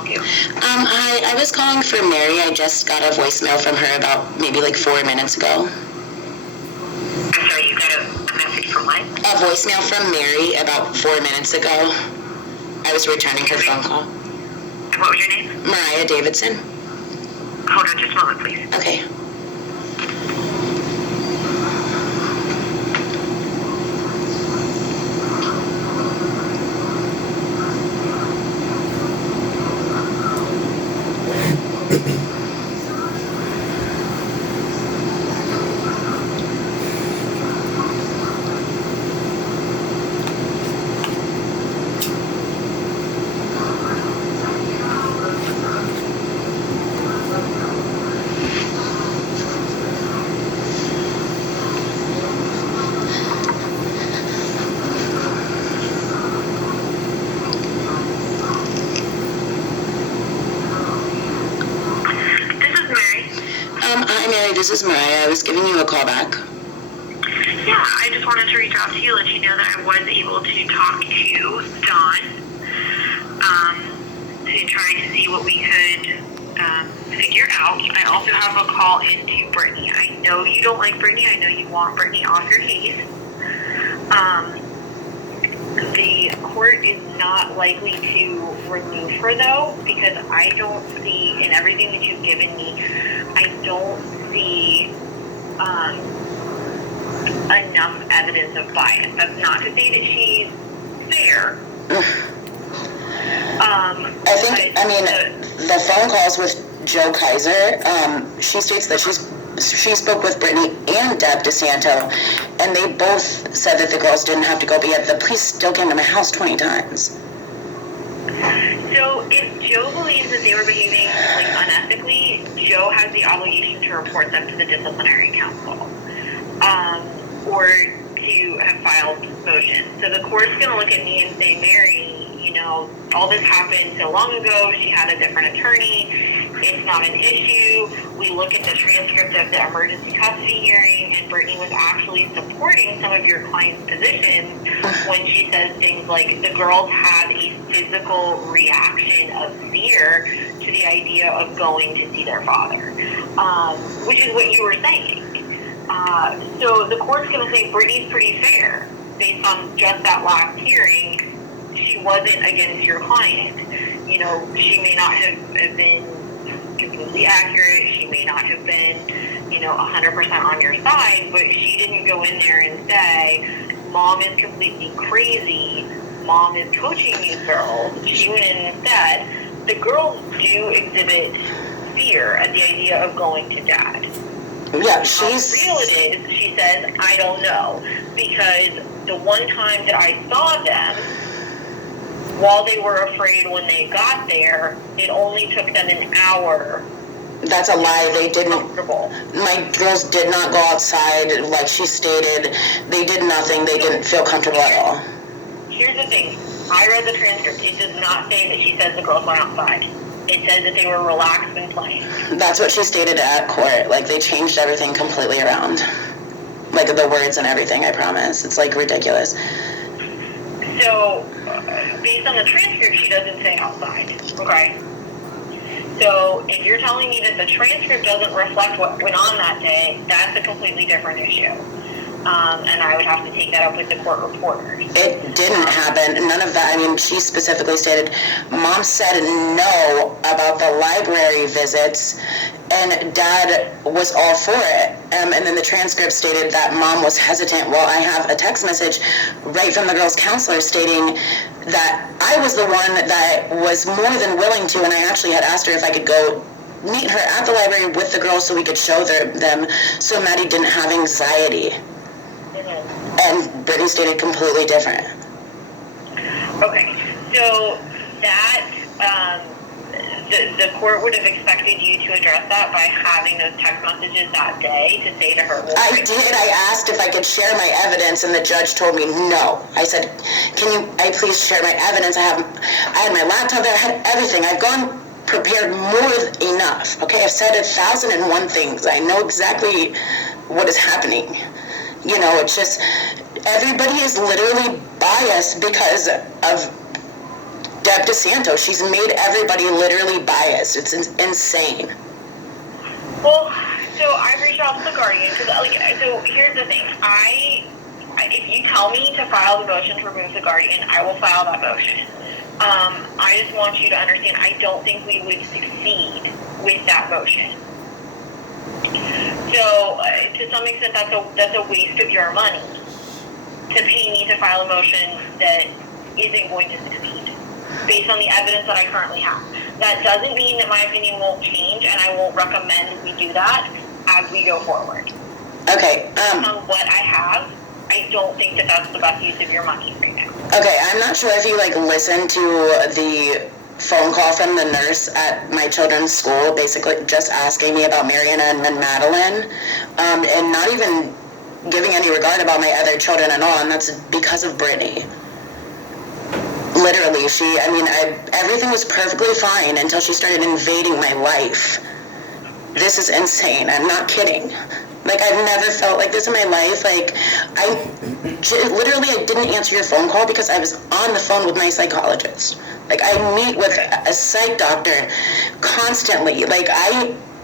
help you? I was calling for Mary. I just got a voicemail from her about maybe like 4 minutes ago. I'm sorry, you got a message from what? A voicemail from Mary about 4 minutes ago. I was returning her phone call. And what was your name? Mariah Davidson. Hold on just a moment, please. Okay. Hi Mary, this is Mariah. I was giving you a call back. Yeah, I just wanted to reach out to you, let you know that I was able to talk to Dawn, to try to see what we could figure out. I also have a call into Brittany. I know you don't like Brittany. I know you want Brittany off your case. The court is not likely to remove her though, because I don't see, in everything that you've given me, I don't see enough evidence of bias. That's not to say that she's fair. The phone calls with Joe Kaiser, she states that she spoke with Brittany and Deb DeSanto, and they both said that the girls didn't have to go, but yet the police still came to my house 20 times. So if Joe believes that they were behaving unethically, Joe has the obligation to report them to the disciplinary council, or to have filed motions. So the court's going to look at me and say, Mary, all this happened so long ago. She had a different attorney. It's not an issue. We look at the transcript of the emergency custody hearing, and Brittany was actually supporting some of your client's positions when she says things like the girls had a physical reaction of fear to the idea of going to see their father, which is what you were saying. So the court's going to say Brittany's pretty fair based on just that last hearing. She wasn't against your client. She may not have been completely accurate. She may not have been, 100% on your side, but she didn't go in there and say, Mom is completely crazy. Mom is coaching you girls. She went in and said, the girls do exhibit fear at the idea of going to Dad. Yeah, How real it is, she says, I don't know. Because the one time that I saw them, while they were afraid when they got there, it only took them an hour. That's a lie. They didn't. My girls did not go outside, like she stated. They did nothing. They didn't feel comfortable at all. Here's the thing. I read the transcript. It does not say that she says the girls went outside. It says that they were relaxed and playing. That's what she stated at court. They changed everything completely around. The words and everything, I promise. It's ridiculous. So, based on the transcript, she doesn't say outside, okay? So, if you're telling me that the transcript doesn't reflect what went on that day, that's a completely different issue. And I would have to take that up with the court reporters. It didn't happen. None of that. She specifically stated, Mom said no about the library visits, and Dad was all for it. And then the transcript stated that Mom was hesitant. Well, I have a text message right from the girls' counselor stating that I was the one that was more than willing to, and I actually had asked her if I could go meet her at the library with the girls so we could show them so Maddie didn't have anxiety. And Brittany stated completely different. Okay, so that, the court would have expected you to address that by having those text messages that day to say to her, well, I did. I asked if I could share my evidence, and the judge told me no. I said, can I please share my evidence? I had my laptop there. I had everything. I've gone prepared more than enough. Okay, I've said 1,001 things. I know exactly what is happening. It's just, everybody is literally biased because of Deb DeSanto. She's made everybody literally biased. It's insane. Well, so I reached out to the Guardian because, so here's the thing. If you tell me to file the motion to remove the Guardian, I will file that motion. I just want you to understand, I don't think we would succeed with that motion. So, to some extent, that's a waste of your money to pay me to file a motion that isn't going to succeed based on the evidence that I currently have. That doesn't mean that my opinion won't change, and I won't recommend we do that as we go forward. Okay. On what I have, I don't think that that's the best use of your money right now. Okay, I'm not sure if you listened to the phone call from the nurse at my children's school, basically just asking me about Mariana and Madeline, and not even giving any regard about my other children at all, and that's because of Brittany. Literally, everything was perfectly fine until she started invading my life. This is insane. I'm not kidding. I've never felt like this in my life. I didn't answer your phone call because I was on the phone with my psychologist. I meet with a psych doctor constantly.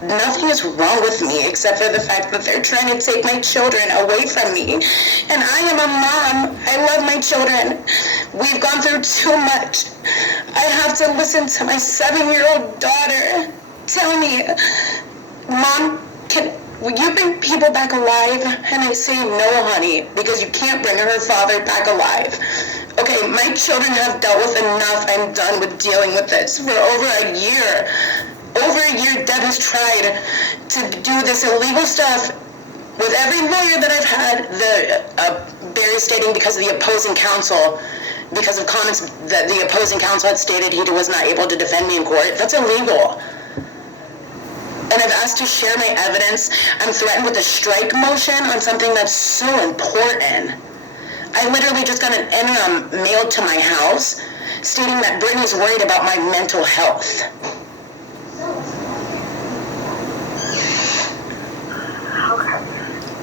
Nothing is wrong with me except for the fact that they're trying to take my children away from me. And I am a mom. I love my children. We've gone through too much. I have to listen to my 7-year-old daughter tell me, Mom, will you bring people back alive? And I say, no, honey, because you can't bring her father back alive. Okay, my children have dealt with enough. I'm done with dealing with this for over a year. Over a year, Deb has tried to do this illegal stuff with every lawyer that I've had. Barry stating because of the opposing counsel, because of comments that the opposing counsel had stated he was not able to defend me in court. That's illegal. And I've asked to share my evidence. I'm threatened with a strike motion on something that's so important. I literally just got an interim mailed to my house stating that Brittany's worried about my mental health.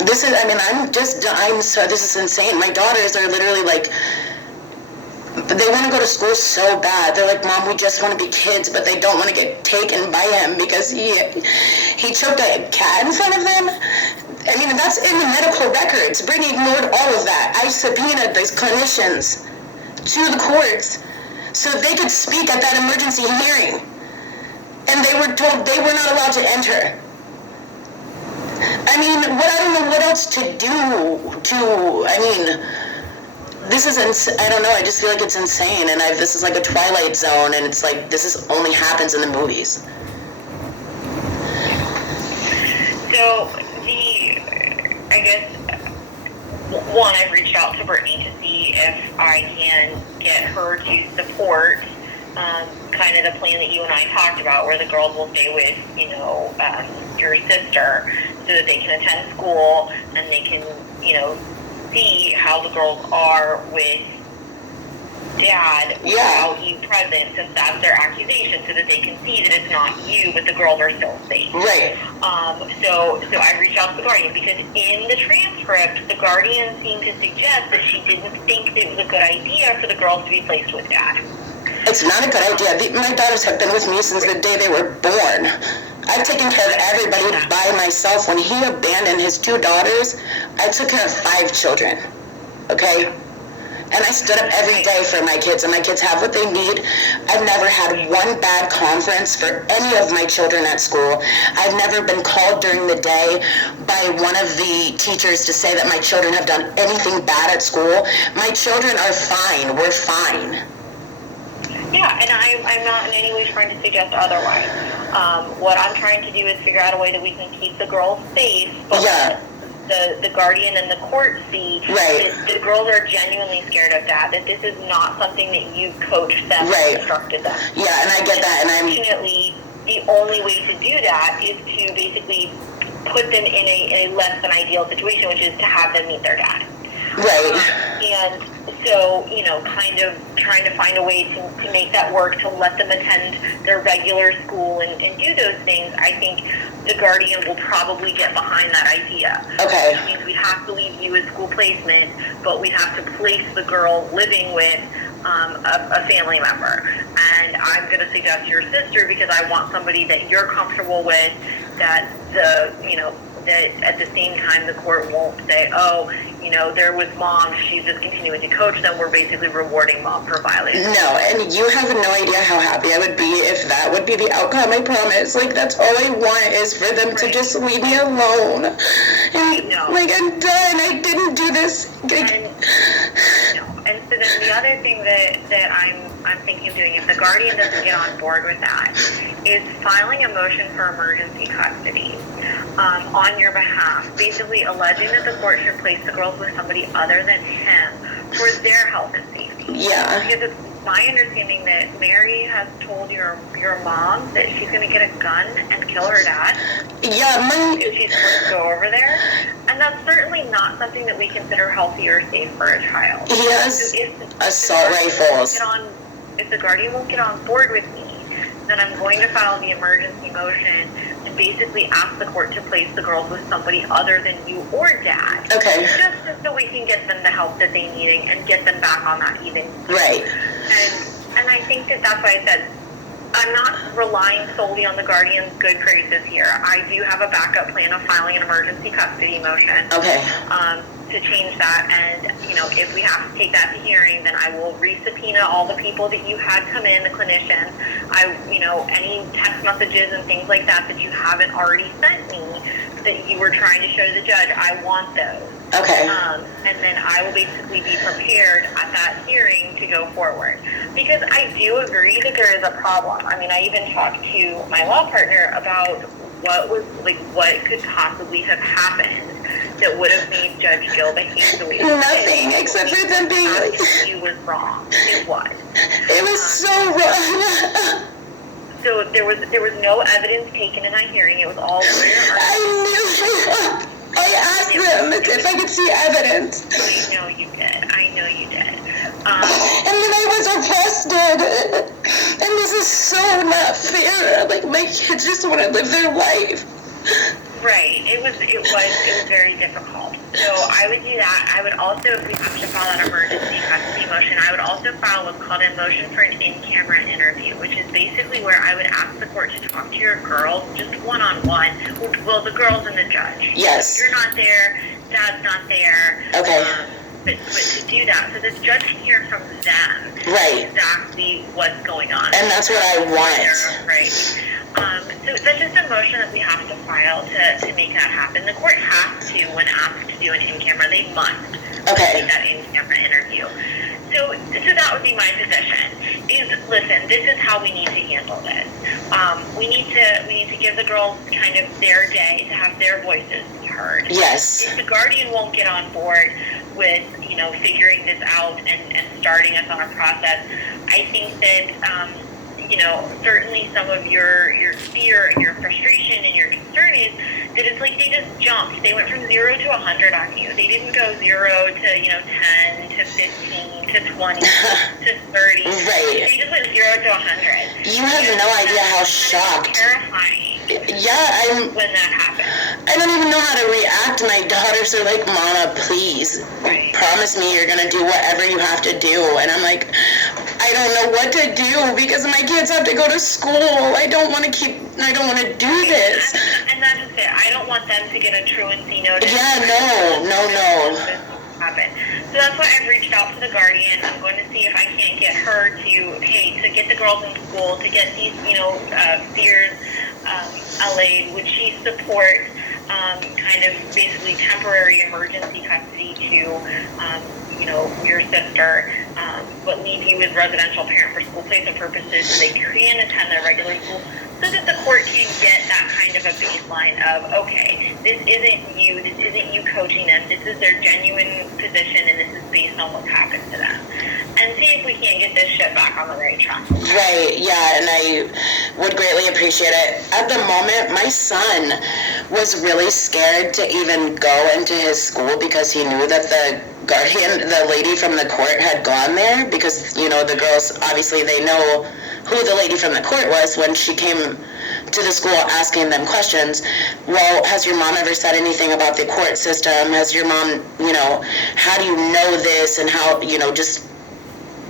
This is, this is insane. My daughters are literally they want to go to school so bad. They're like, Mom, we just want to be kids, but they don't want to get taken by him because he choked a cat in front of them. That's in the medical records. Brittany ignored all of that. I subpoenaed these clinicians to the courts so they could speak at that emergency hearing. And they were told they were not allowed to enter. I don't know what else to do this is, I don't know, I just feel like it's insane, and this is like a Twilight Zone, and it's like, this only happens in the movies. So, I've reached out to Brittany to see if I can get her to support kind of the plan that you and I talked about, where the girls will stay with, your sister, so that they can attend school and they can, see how the girls are with Dad without you present, since that's their accusation, so that they can see that it's not you, but the girls are still safe. Right. So I reached out to the Guardian because in the transcript, the Guardian seemed to suggest that she didn't think it was a good idea for the girls to be placed with Dad. It's not a good idea. My daughters have been with me since the day they were born. I've taken care of everybody by myself. When he abandoned his 2 daughters, I took care of 5 children. Okay? And I stood up every day for my kids, and my kids have what they need. I've never had one bad conference for any of my children at school. I've never been called during the day by one of the teachers to say that my children have done anything bad at school. My children are fine. We're fine. Yeah, and I'm not in any way trying to suggest otherwise. What I'm trying to do is figure out a way that we can keep the girls safe, but the Guardian and the court see that the girls are genuinely scared of Dad, that this is not something that you coached them and instructed them. Yeah, and I get that. And unfortunately, the only way to do that is to basically put them in a less than ideal situation, which is to have them meet their dad. Right. And so, kind of trying to find a way to make that work, to let them attend their regular school and do those things, I think the Guardian will probably get behind that idea. Okay. Which means we have to leave you as school placement, but we have to place the girl living with a family member. And I'm going to suggest your sister because I want somebody that you're comfortable with, that that at the same time the court won't say, oh, there was mom, she's just continuing to coach them, we're basically rewarding mom for violating. No, and you have no idea how happy I would be if that would be the outcome, I promise. Like, that's all I want is for them to just leave me alone. And, like, I'm done, I didn't do this. And so then the other thing that I'm thinking of doing, if the guardian doesn't get on board with that, is filing a motion for emergency custody on your behalf, basically alleging that the court should place the girls with somebody other than him for their health and safety. Yeah. Because it's my understanding that Mary has told your mom that she's going to get a gun and kill her dad. Yeah, if she's supposed to go over there. And that's certainly not something that we consider healthy or safe for a child. He has assault rifles. If the guardian won't get on board with me, then I'm going to file the emergency motion and basically ask the court to place the girls with somebody other than you or dad. Okay. Just so we can get them the help that they need and get them back on that even. Right. And I think that's why I said I'm not relying solely on the guardian's good graces here. I do have a backup plan of filing an emergency custody motion. Okay. To change that, and if we have to take that to hearing, then I will resubpoena all the people that you had come in, the clinicians. Any text messages and things like that you haven't already sent me that you were trying to show the judge, I want those. Okay. And then I will basically be prepared at that hearing to go forward. Because I do agree that there is a problem. I mean, I even talked to my law partner about what could possibly have happened that would have made Judge Gill behave the way he did. Nothing, except for them being like... He was wrong. It was. It was so wrong. So there was no evidence taken in that hearing. It was all lawyer. I asked them if I could see evidence. I know you did. And then I was arrested. And this is so not fair. Like, my kids just want to live their life. Right. It was very difficult. So I would do that. I would also, if we have to file an emergency custody motion, I would also file what's called a motion for an in-camera interview, which is basically where I would ask the court to talk to your girls just one-on-one. Well, the girls and the judge. Yes. You're not there. Dad's not there. Okay. But to do that, so the judge can hear from them exactly what's going on. And that's what I want. Right. So that's just a motion that we have to file to make that happen. The court has to, when asked to do an in-camera, they must make that in-camera interview. So that would be my position. Listen, this is how we need to handle this. We need to give the girls kind of their day to have their voices heard. Yes. If the guardian won't get on board with figuring this out and starting us on a process, I think that certainly some of your fear and your frustration and your concern is that it's like they just jumped. They went from 0 to 100 on you. They didn't go 0 to 10 to 15 to 20 to 30. Right. They just went 0 to 100. You have no idea how shocked. Terrifying. Yeah, when that happens. I don't even know how to react. My daughters are like, Mama, please, promise me you're going to do whatever you have to do. And I'm like, I don't know what to do because my kids have to go to school. I don't want to do this. And that's just it. I don't want them to get a truancy notice. Yeah, no. Happen. So that's why I've reached out to the guardian. I'm going to see if I can't get her to get the girls in school, to get these, fears allayed. Would she support kind of basically temporary emergency custody to, your sister, but leave you with residential parent for school placement purposes so they can attend their regular school, so that the court can get that kind of a baseline of, okay, this isn't you coaching them, this is their genuine position, and this is based on what's happened to them. And see if we can't get this shit back on the right track. Right, yeah, and I would greatly appreciate it. At the moment, my son was really scared to even go into his school because he knew that the guardian, the lady from the court, had gone there because, the girls, obviously, they know who the lady from the court was when she came to the school asking them questions. Well, has your mom ever said anything about the court system? Has your mom, how do you know this? And how, just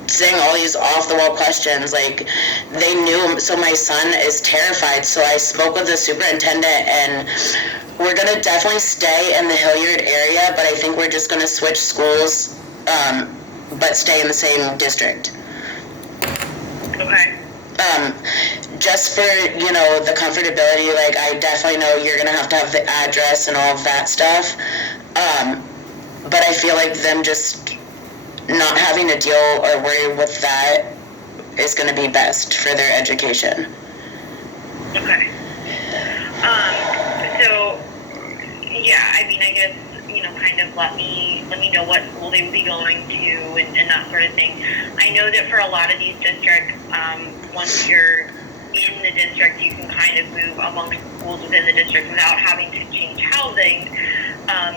saying all these off-the-wall questions. Like, they knew, so my son is terrified. So I spoke with the superintendent, and we're going to definitely stay in the Hilliard area, but I think we're just going to switch schools, but stay in the same district. Okay. Just for, the comfortability, like, I definitely know you're going to have the address and all of that stuff. But I feel like them just not having to deal or worry with that is going to be best for their education. Okay. So, yeah, I mean, I guess, kind of let me know what school they would be going to and that sort of thing. I know that for a lot of these districts, once you're in the district, you can kind of move amongst schools within the district without having to change housing.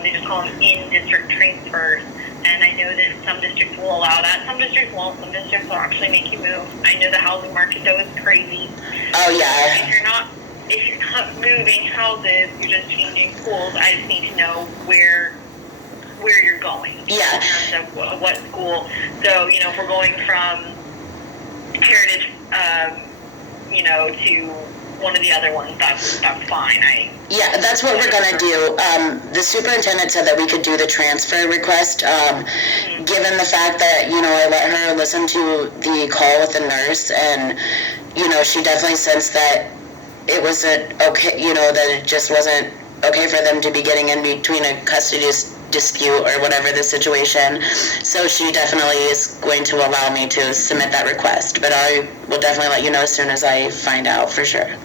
They just call them in-district transfers. And I know that some districts will allow that. Some districts won't. Some districts will actually make you move. I know the housing market, though, is crazy. Oh, yeah. If you're not moving houses, you're just changing schools. I just need to know where you're going. Yeah. In terms of what school. So, if we're going from Heritage, to one of the other ones, that's fine. Yeah, that's what we're going to do. The superintendent said that we could do the transfer request, given the fact that, I let her listen to the call with the nurse, and, she definitely sensed that it wasn't okay, that it just wasn't okay for them to be getting in between a custody dispute or whatever the situation. So she definitely is going to allow me to submit that request, but I will definitely let you know as soon as I find out for sure.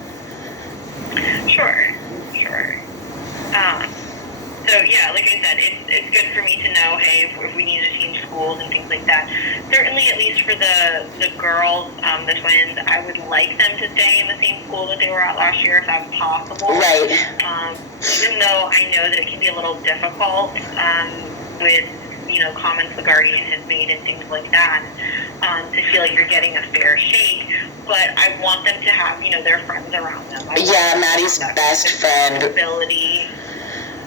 Sure. So yeah, like I said, it's good for me to know, hey, if we need to change schools and things like that. Certainly, at least for the girls, the twins, I would like them to stay in the same school that they were at last year if that's possible. Right. Even though I know that it can be a little difficult with, comments the guardian has made and things like that, to feel like you're getting a fair shake. But I want them to have, their friends around them. Yeah, Maddie's best friend.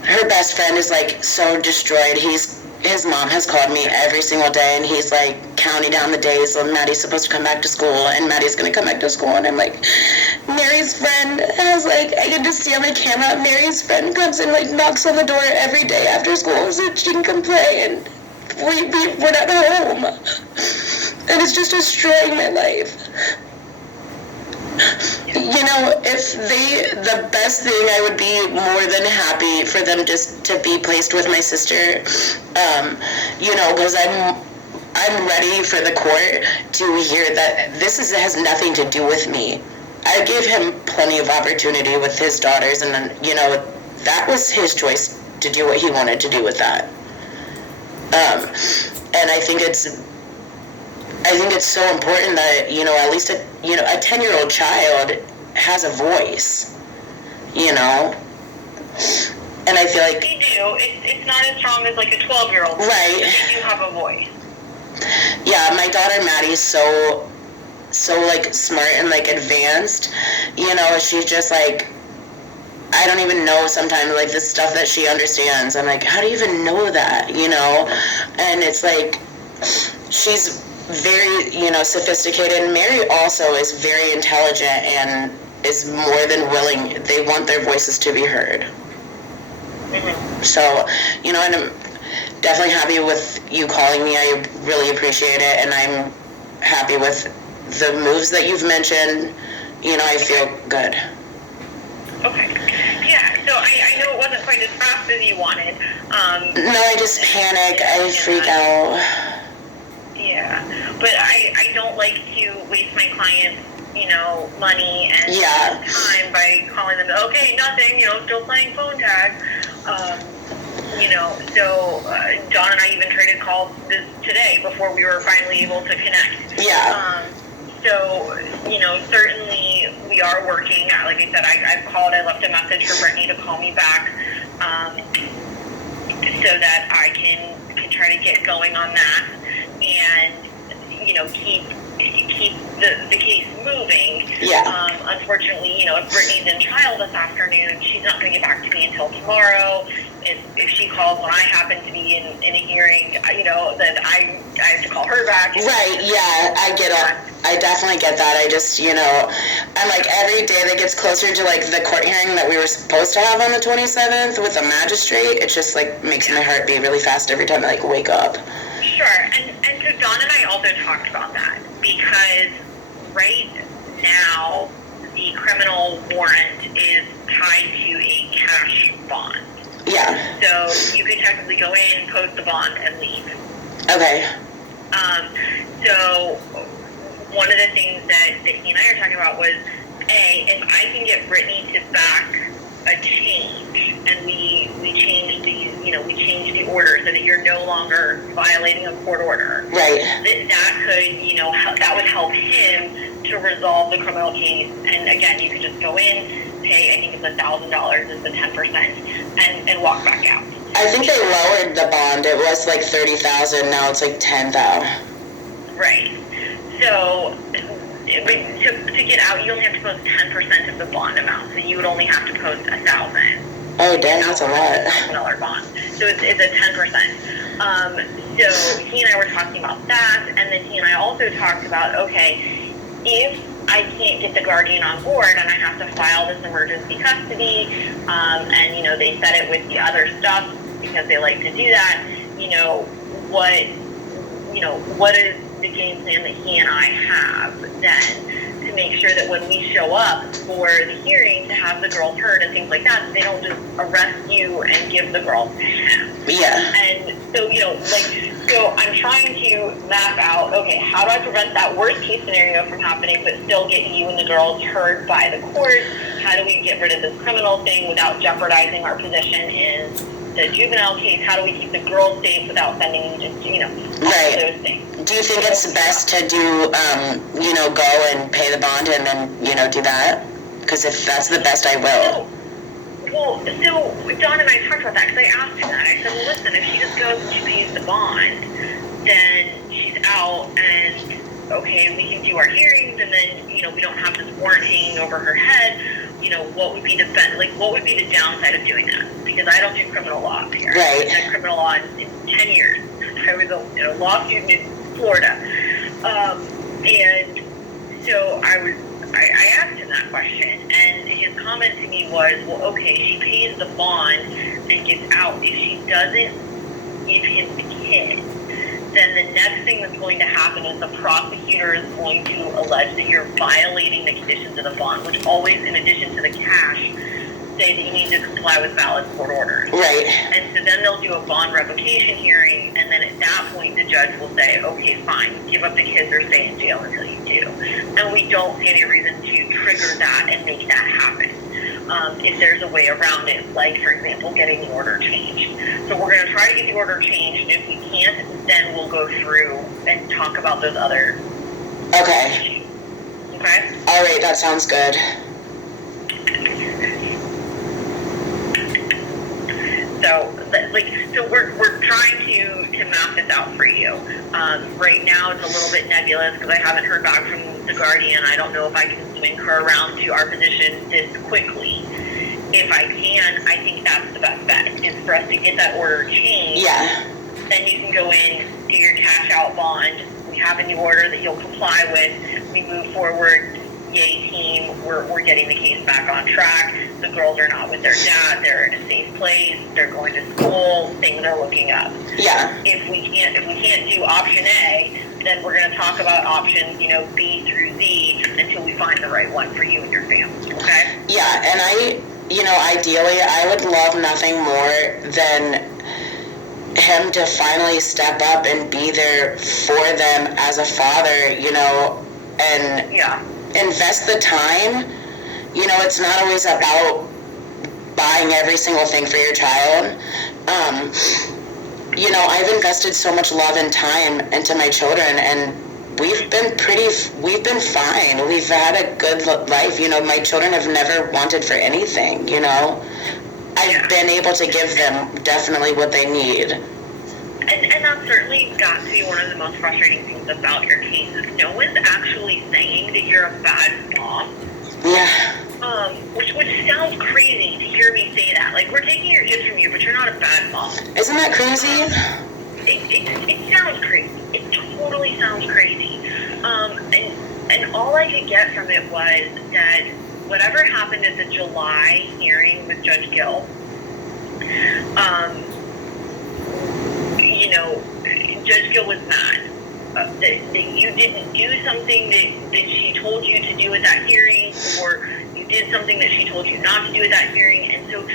Her best friend is like so destroyed. His mom has called me every single day, and he's like counting down the days when Maddie's supposed to come back to school, and Maddie's gonna come back to school, and I'm like, Mary's friend has I can just see on my camera, Mary's friend comes and knocks on the door every day after school so she can come play, and we're not home, and it's just destroying my life. If the best thing, I would be more than happy for them just to be placed with my sister, because I'm ready for the court to hear that this has nothing to do with me. I gave him plenty of opportunity with his daughters, and then, that was his choice to do what he wanted to do with that. And I think it's so important that, at least a 10-year-old child has a voice, and I feel like they do. It's not as strong as a 12-year-old. Right. But they do have a voice. Yeah, my daughter Maddie's so smart and advanced, she's just I don't even know sometimes the stuff that she understands. I'm like, how do you even know that, and it's she's very, sophisticated. And Mary also is very intelligent and is more than willing. They want their voices to be heard. Mm-hmm. So, and I'm definitely happy with you calling me. I really appreciate it, and I'm happy with the moves that you've mentioned. I feel good. Okay. Yeah, so I know it wasn't quite as fast as you wanted. No, I just panic. I freak out. Yeah, but I don't like to waste my clients, money and time by calling them, okay, nothing, still playing phone tag. So John and I even traded calls today before we were finally able to connect. Yeah. So, certainly we are working. Like I said, I've called, I left a message for Brittany to call me back, so that I can try to get going on that and, keep the case moving. Yeah. Unfortunately, if Brittany's in trial this afternoon, she's not going to get back to me until tomorrow. if she calls when I happen to be in a hearing, you know, then I have to call her back. Right, yeah, I get it. I definitely get that. I just, you know, I'm like, every day that gets closer to, like, the court hearing that we were supposed to have on the 27th with a magistrate, it just, like, makes my heart beat really fast every time I, like, wake up. Sure, and so Dawn and I also talked about that, because right now the criminal warrant is tied to a cash bond. Yeah. So you can technically go in, post the bond, and leave. Okay. So one of the things that he and I are talking about was, if I can get Brittany to back a change, and we change the order so that you're no longer violating a court order. Right. That could, that would help him to resolve the criminal case. And again, you could just go in, pay, I think it's $1,000 is the 10%, and walk back out. I think they lowered the bond. It was like $30,000. Now it's like $10,000. Right. So to get out, you only have to post 10% of the bond amount. So you would only have to post $1,000. Oh, dang, that's a lot. $1,000 bond. So it's a 10%. So he and I were talking about that, and then he and I also talked about, okay, if I can't get the guardian on board and I have to file this emergency custody, and, you know, they set it with the other stuff because they like to do that, what is the game plan that he and I have then to make sure that when we show up for the hearing to have the girls heard and things like that, they don't just arrest you and give the girls to him. Yeah. And so, so I'm trying to map out, okay, how do I prevent that worst case scenario from happening but still get you and the girls heard by the court? How do we get rid of this criminal thing without jeopardizing our position in the juvenile case? How do we keep the girls safe without sending them to, all those things? Do you think it's best to do, go and pay the bond and then, do that? Because if that's the best, I will. Well, so Dawn and I talked about that because I asked him that. I said, well, listen, if she just goes and she pays the bond, then she's out, and okay, we can do our hearings, and then we don't have this warrant hanging over her head. What would be what would be the downside of doing that? Because I don't do criminal law up here. Right. I've done criminal law in 10 years. I was a law student in Florida, and so I asked him that question, and his comment to me was, well, okay, she pays the bond and gets out. If she doesn't give him the kid, then the next thing that's going to happen is the prosecutor is going to allege that you're violating the conditions of the bond, which always, in addition to the cash, say that you need to comply with valid court orders. Right. And so then they'll do a bond revocation hearing, and then at that point the judge will say, okay, fine, give up the kids or stay in jail until you do. And we don't see any reason to trigger that and make that happen. If there's a way around it, like, for example, getting the order changed. So we're going to try to get the order changed, and if we can't, then we'll go through and talk about those other issues. Okay? All right, that sounds good. So we're trying to map this out for you. Right now it's a little bit nebulous because I haven't heard back from the guardian. I don't know if I can swing her around to our position this quickly. If I can, I think that's the best bet, is for us to get that order changed. Yeah. Then you can go in, do your cash out bond. We have a new order that you'll comply with. We move forward. Yay team, we're getting the case back on track. The girls are not with their dad, they're in a safe place, they're going to school, things are looking up. Yeah. If we can't do option A, then we're going to talk about options, B through Z until we find the right one for you and your family, okay? Yeah, and ideally I would love nothing more than him to finally step up and be there for them as a father, and invest the time. It's not always about buying every single thing for your child. I've invested so much love and time into my children, and we've been fine. We've had a good life. My children have never wanted for anything, I've been able to give them definitely what they need. And that's certainly got to be one of the most frustrating things about your case is no one's actually saying that you're a bad mom. Yeah. Which sounds crazy to hear me say that. Like, we're taking your kids from you, but you're not a bad Isn't that crazy? It sounds crazy. It totally sounds crazy. And all I could get from it was that whatever happened at the July hearing with Judge Gill, Judge Gill was mad that you didn't do something that she told you to do at that hearing, or you did something that she told you not to do at that hearing. And so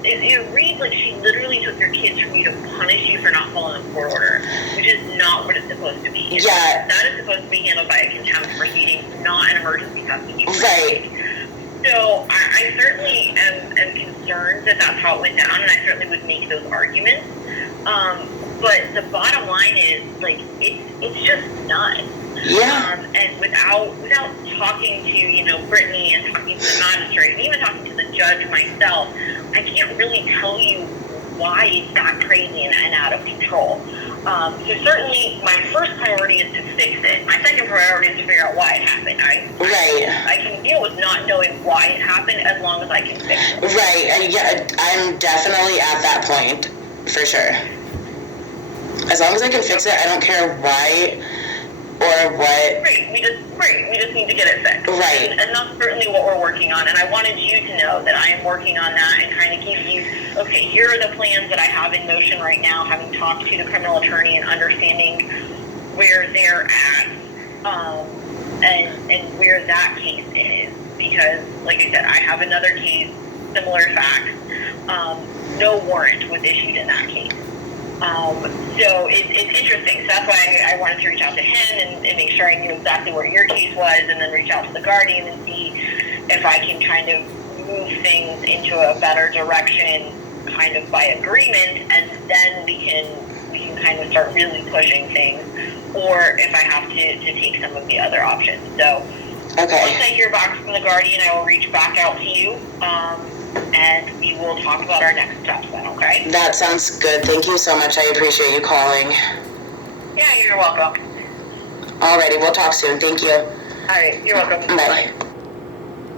it reads like she literally took your kids from you to punish you for not following a court order, which is not what it's supposed to be. Yeah. That is supposed to be handled by a contempt proceeding, not an emergency custody. Right. So I certainly am concerned that that's how it went down, and I certainly would make those arguments. But the bottom line is, like, it's just nuts. Yeah. And without talking to, Brittany and talking to the magistrate and even talking to the judge myself, I can't really tell you why it's that crazy and out of control. So certainly my first priority is to fix it. My second priority is to figure out why it happened. I can deal with not knowing why it happened as long as I can fix it. Right. And yeah, I'm definitely at that point, for sure. As long as I can fix it, I don't care why or what. Right. We just need to get it fixed. Right. And that's certainly what we're working on. And I wanted you to know that I am working on that and kind of give you, okay, here are the plans that I have in motion right now, having talked to the criminal attorney and understanding where they're at, and where that case is. Because, like I said, I have another case, similar facts. No warrant was issued in that case. So it's interesting. So that's why I wanted to reach out to him and make sure I knew exactly where your case was, and then reach out to the guardian and see if I can kind of move things into a better direction, kind of by agreement, and then we can kind of start really pushing things, or if I have to take some of the other options. So okay. Once I hear back from the guardian, I will reach back out to you. And we will talk about our next steps then, okay? That sounds good. Thank you so much. I appreciate you calling. Yeah, you're welcome. Alrighty, we'll talk soon. Thank you. All right, you're welcome. Bye.